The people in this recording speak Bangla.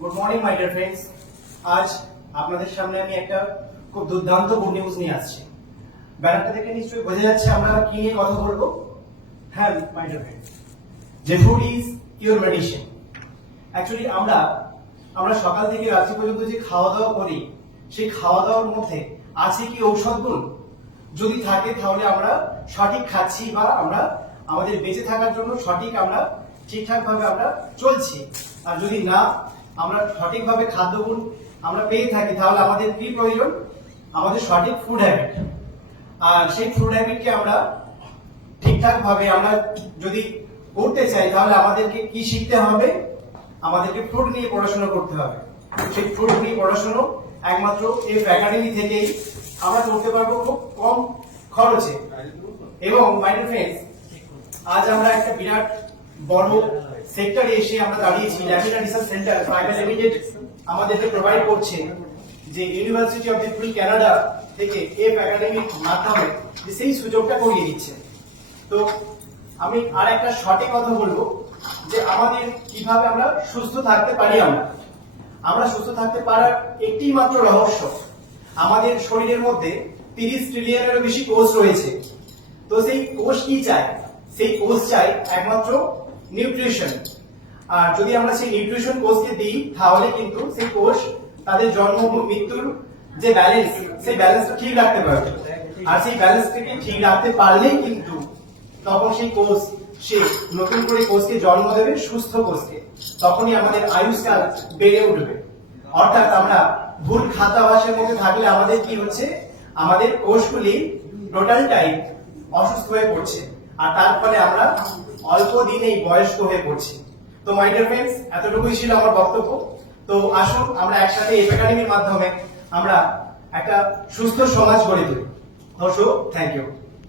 Good morning my dear friends. আজ আপনাদের সামনে আমি একটা খুব দুর্দান্ত গুড নিউজ নিয়ে আসছি। ব্যানারটা দেখে নিশ্চয়ই বোঝা যাচ্ছে আমরা কি নিয়ে কথা বলবো। হ্যাঁ মাই ডিয়ার ফ্রেন্ডস, যে food is your medicine. Actually আমরা সকাল থেকে রাত্রি পর্যন্ত যে খাওয়া দাওয়া করি, সেই খাওয়া দাওয়ার মধ্যে আছে কি ঔষধ গুণ? যদি থাকে তাহলে আমরা সঠিক খাচ্ছি বা আমরা আমাদের বেঁচে থাকার জন্য সঠিক আমরা ঠিকঠাক ভাবে আমরা চলছি। আর যদি না আমরা সঠিকভাবে খাদ্যগুণ আমরা পেয়ে থাকি তাহলে আমাদের কি প্রয়োজন? আমাদের সঠিক ফুড হ্যাবিট। আর সেই ফুড হ্যাবিটকে আমরা ঠিকঠাক ভাবে আমরা যদি করতে চাই তাহলে আমাদেরকে কি শিখতে হবে? আমাদেরকে ফুড নিয়ে পড়াশোনা করতে হবে। সেই ফুড নিয়ে পড়াশোনা একমাত্র এফ একাডেমি থেকেই আমরা করতে পারবো খুব কম খরচে। এবং মাই ডিয়ার ফ্রেন্ডস, আজ আমরা একটা বিরাট বড় সেক্টরে এসে আমরা দাঁড়িয়েছি। Lamina research centre private limited আমাদেরকে প্রোভাইড করছে, যে university of the free Canada থেকে এফ একাডেমির মাধ্যমে সেই সুযোগটা করিয়ে দিচ্ছে। তো আমি আর একটা সঠিক কথা বলবো, যে আমাদের কিভাবে আমরা সুস্থ থাকতে পারি। আমরা সুস্থ থাকতে পারার একটি মাত্র রহস্য, আমাদের শরীরের মধ্যে 30 ট্রিলিয়নেরও বেশি কোষ রয়েছে। তো সেই কোষ কি চায়? সেই কোষ চায় একমাত্র নিউট্রিশন। আর যদি আমরা সেই নিউট্রিশন কোষকে দিই তাহলে কিন্তু সেই কোষ তাদের জন্ম মৃত্যুর যে ব্যালেন্স, সেই ব্যালেন্সটা ঠিক রাখতে পারবে। আর সেই ব্যালেন্সটাকে ঠিক রাখতে পারলেই কিন্তু তখন সেই কোষ সে নতুন করে কোষকে জন্ম দেবে, সুস্থ কোষকে। তখনই আমাদের আয়ুষ্কাল বেড়ে উঠবে। অর্থাৎ আমরা ভুল খাদ্যাভ্যাসের মধ্যে থাকলে আমাদের কি হচ্ছে? আমাদের কোষগুলি টোটাল টাইম অসুস্থ হয়ে পড়ছে, আর তার ফলে আমরা অল্প দিনেই বয়স্ক হয়ে পড়ছি। তো মাই ডিয়ার ফ্রেন্ডস, এতটুকুই ছিল আমার বক্তব্য। তো আসুন আমরা একসাথে এফ একাডেমির মাধ্যমে আমরা একটা সুস্থ সমাজ গড়ে তুলি। Thank you.